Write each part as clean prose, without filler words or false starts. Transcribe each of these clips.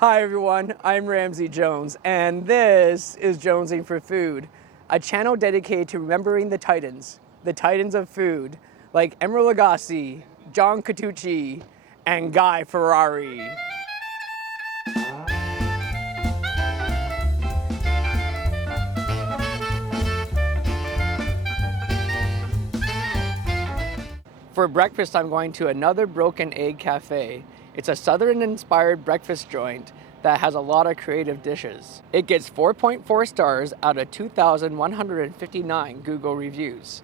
Hi everyone, I'm Ramsey Jones, and this is Jonesing for Food, a channel dedicated to remembering the titans of food, like Emeril Lagasse, John Catucci, and Guy Ferrari. For breakfast, I'm going to another Broken Egg Cafe. It's a Southern-inspired breakfast joint that has a lot of creative dishes. It gets 4.4 stars out of 2,159 Google reviews.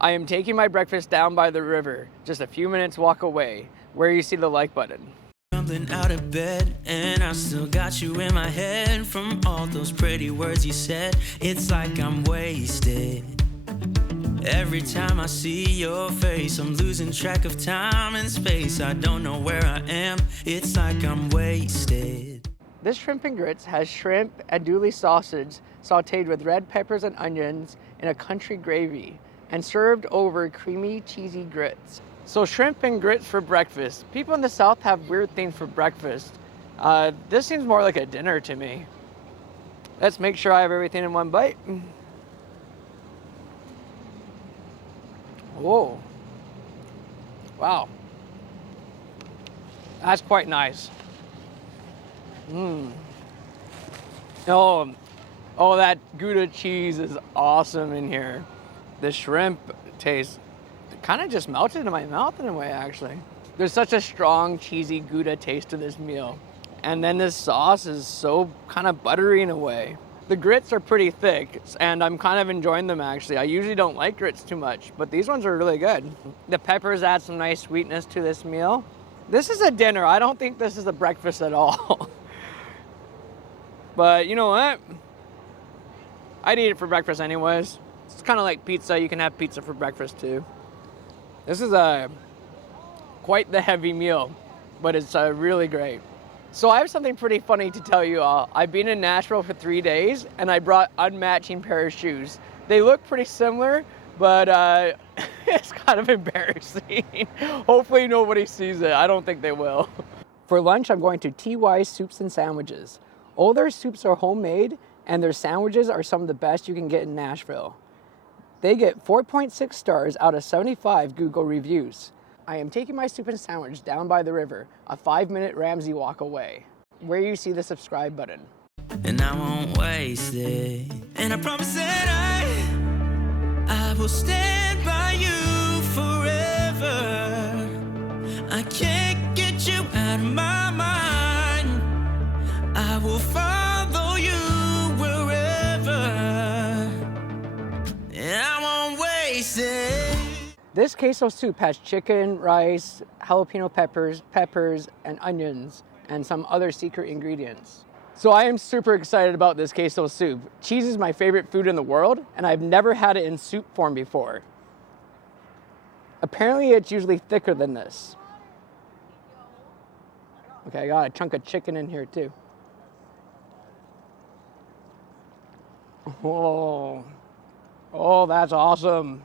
I am taking my breakfast down by the river, just a few minutes walk away, where you see the like button. Jumping out of bed, and I still got you in my head from all those pretty words you said. It's like I'm wasted. Every time I see your face, I'm losing track of time and space. I don't know where I am, it's like I'm wasted. This shrimp and grits has shrimp and andouille sausage sauteed with red peppers and onions in a country gravy and served over creamy, cheesy grits. So shrimp and grits for breakfast. People in the South have weird things for breakfast. This seems more like a dinner to me. Let's make sure I have everything in one bite. Whoa. Wow. That's quite nice. Oh, that Gouda cheese is awesome in here. The shrimp tastes kind of just melted in my mouth in a way, actually. There's such a strong, cheesy Gouda taste to this meal. And then this sauce is so kind of buttery in a way. The grits are pretty thick, and I'm kind of enjoying them, actually. I usually don't like grits too much, but these ones are really good. The peppers add some nice sweetness to this meal. This is a dinner. I don't think this is a breakfast at all. But you know what? I'd eat it for breakfast anyways. It's kind of like pizza. You can have pizza for breakfast too. This is quite the heavy meal, but it's really great. So I have something pretty funny to tell you all. I've been in Nashville for 3 days, and I brought unmatching pair of shoes. They look pretty similar, but it's kind of embarrassing. Hopefully nobody sees it. I don't think they will. For lunch, I'm going to TY Soups and Sandwiches. All their soups are homemade, and their sandwiches are some of the best you can get in Nashville. They get 4.6 stars out of 75 Google reviews. I am taking my soup and sandwich down by the river, a 5-minute Ramsey walk away, where you see the subscribe button. And I won't waste it. And I promise that I will stand by you forever. I can't get you out of my mind. I will follow you wherever. And I won't waste it. This queso soup has chicken, rice, jalapeno peppers, and onions, and some other secret ingredients. So I am super excited about this queso soup. Cheese is my favorite food in the world, and I've never had it in soup form before. Apparently it's usually thicker than this. Okay, I got a chunk of chicken in here too. Oh, that's awesome.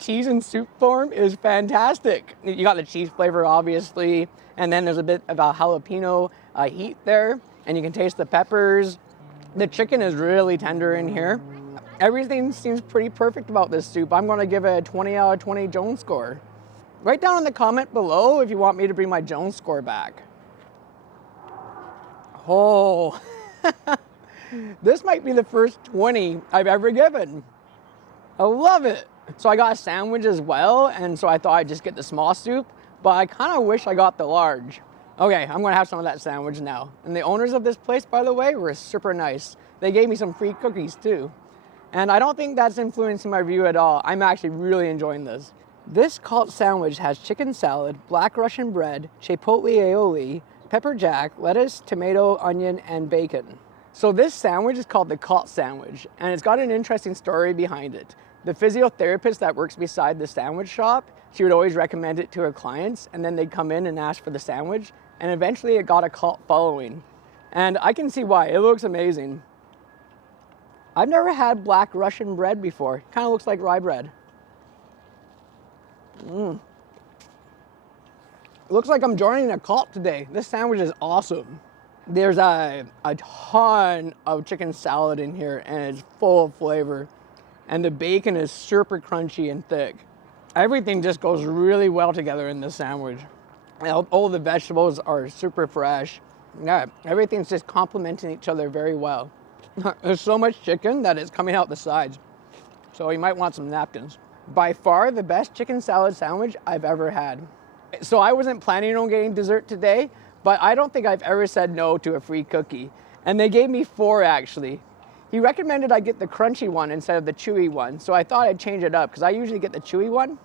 Cheese in soup form is fantastic. You got the cheese flavor, obviously, and then there's a bit of a jalapeno heat there, and you can taste the peppers. The chicken is really tender in here. Everything seems pretty perfect about this soup. I'm gonna give it a 20 out of 20 Jones score. Write down in the comment below if you want me to bring my Jones score back. Oh, this might be the first 20 I've ever given. I love it. So I got a sandwich as well, and so I thought I'd just get the small soup, but I kind of wish I got the large. Okay, I'm gonna have some of that sandwich now. And the owners of this place, by the way, were super nice. They gave me some free cookies too. And I don't think that's influencing my review at all. I'm actually really enjoying this. This cult sandwich has chicken salad, black Russian bread, chipotle aioli, pepper jack, lettuce, tomato, onion, and bacon. So this sandwich is called the cult sandwich, and it's got an interesting story behind it. The physiotherapist that works beside the sandwich shop, she would always recommend it to her clients, and then they'd come in and ask for the sandwich, and eventually it got a cult following. And I can see why. It looks amazing. I've never had black Russian bread before. It kind of looks like rye bread. It looks like I'm joining a cult today. This sandwich is awesome. There's a ton of chicken salad in here, and it's full of flavor. And the bacon is super crunchy and thick. Everything just goes really well together in this sandwich. All the vegetables are super fresh. Yeah, everything's just complementing each other very well. There's so much chicken that it's coming out the sides. So you might want some napkins. By far the best chicken salad sandwich I've ever had. So I wasn't planning on getting dessert today, but I don't think I've ever said no to a free cookie. And they gave me 4 actually. He recommended I get the crunchy one instead of the chewy one. So I thought I'd change it up because I usually get the chewy one.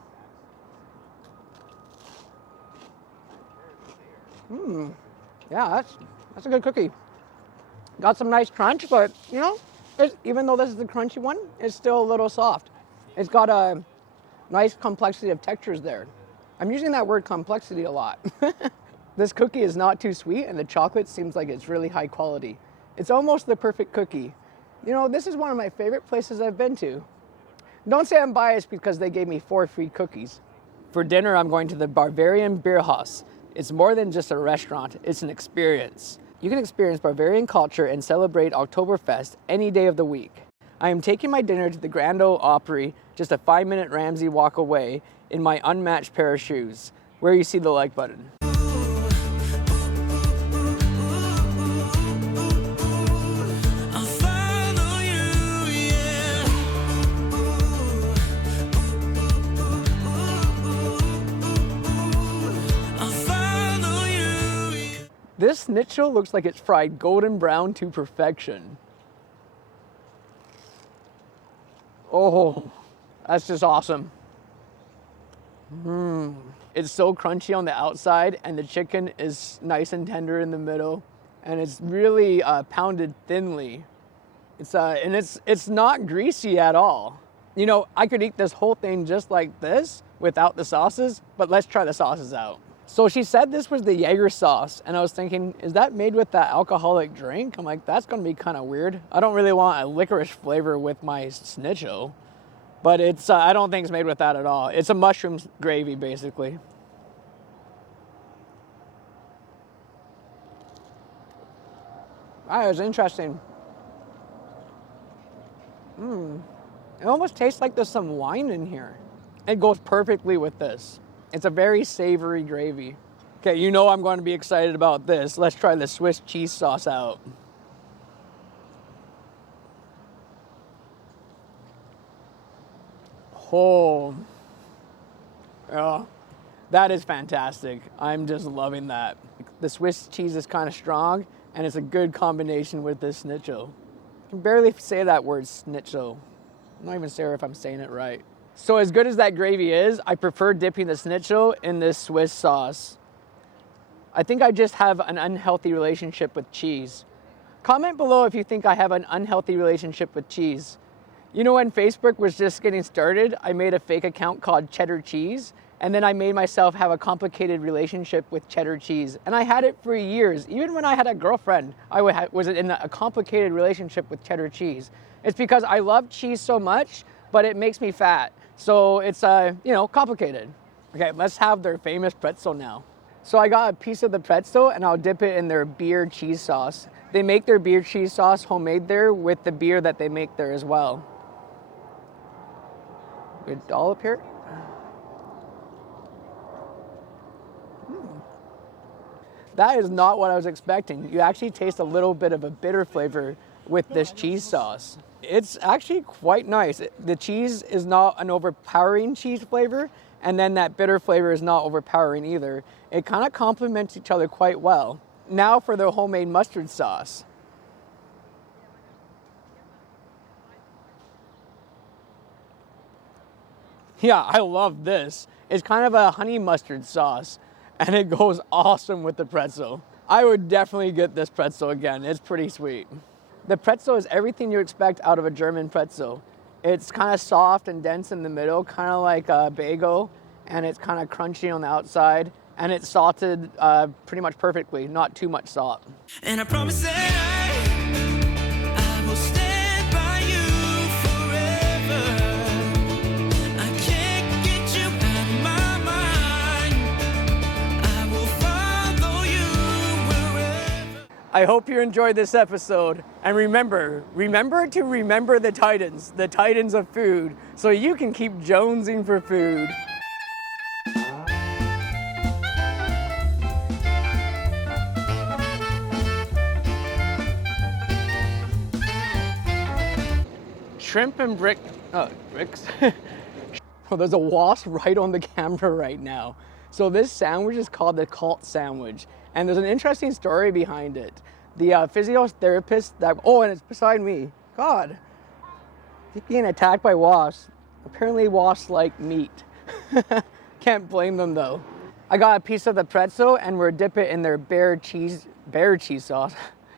Yeah, that's a good cookie. Got some nice crunch, but you know, even though this is the crunchy one, it's still a little soft. It's got a nice complexity of textures there. I'm using that word complexity a lot. This cookie is not too sweet, and the chocolate seems like it's really high quality. It's almost the perfect cookie. You know, this is one of my favorite places I've been to. Don't say I'm biased because they gave me 4 free cookies. For dinner, I'm going to the Bavarian beer Haus. It's more than just a restaurant, it's an experience. You can experience Bavarian culture and celebrate Oktoberfest any day of the week. I am taking my dinner to the Grand Ole Opry, just a 5-minute Ramsey walk away, in my unmatched pair of shoes, where you see the like button. This Schnitzel looks like it's fried golden brown to perfection. Oh, that's just awesome. It's so crunchy on the outside, and the chicken is nice and tender in the middle, and it's really pounded thinly. It's not greasy at all. You know, I could eat this whole thing just like this without the sauces, but let's try the sauces out. So she said this was the Jaeger sauce, and I was thinking, is that made with that alcoholic drink? I'm like, that's gonna be kind of weird. I don't really want a licorice flavor with my Schnitzel, but I don't think it's made with that at all. It's a mushroom gravy, basically. That is interesting. It almost tastes like there's some wine in here. It goes perfectly with this. It's a very savory gravy. Okay, you know I'm going to be excited about this. Let's try the Swiss cheese sauce out. Oh, yeah, that is fantastic. I'm just loving that. The Swiss cheese is kind of strong, and it's a good combination with this Schnitzel. I can barely say that word, Schnitzel. I'm not even sure if I'm saying it right. So as good as that gravy is, I prefer dipping the Schnitzel in this Swiss sauce. I think I just have an unhealthy relationship with cheese. Comment below if you think I have an unhealthy relationship with cheese. You know, when Facebook was just getting started, I made a fake account called Cheddar Cheese, and then I made myself have a complicated relationship with cheddar cheese. And I had it for years. Even when I had a girlfriend, I was in a complicated relationship with cheddar cheese. It's because I love cheese so much, but it makes me fat. So it's, you know, complicated. Okay, let's have their famous pretzel now. So I got a piece of the pretzel, and I'll dip it in their beer cheese sauce. They make their beer cheese sauce homemade there with the beer that they make there as well. Good dollop here. That is not what I was expecting. You actually taste a little bit of a bitter flavor with this cheese sauce. It's actually quite nice. The cheese is not an overpowering cheese flavor, and then that bitter flavor is not overpowering either. It kind of complements each other quite well. Now for the homemade mustard sauce. Yeah, I love this. It's kind of a honey mustard sauce, and it goes awesome with the pretzel. I would definitely get this pretzel again. It's pretty sweet. The pretzel is everything you expect out of a German pretzel. It's kind of soft and dense in the middle, kind of like a bagel, and it's kind of crunchy on the outside, and it's salted pretty much perfectly, not too much salt. And I promise that I will stand by you forever. I can't get you out of my mind. I will follow you wherever. I hope you enjoyed this episode. And remember to remember the titans of food, so you can keep jonesing for food. Shrimp and bricks. Well, there's a wasp right on the camera right now. So this sandwich is called the cult sandwich. And there's an interesting story behind it. The physiotherapist and it's beside me. God, he's being attacked by wasps. Apparently wasps like meat. Can't blame them though. I got a piece of the pretzel and we're dip it in their bear cheese sauce.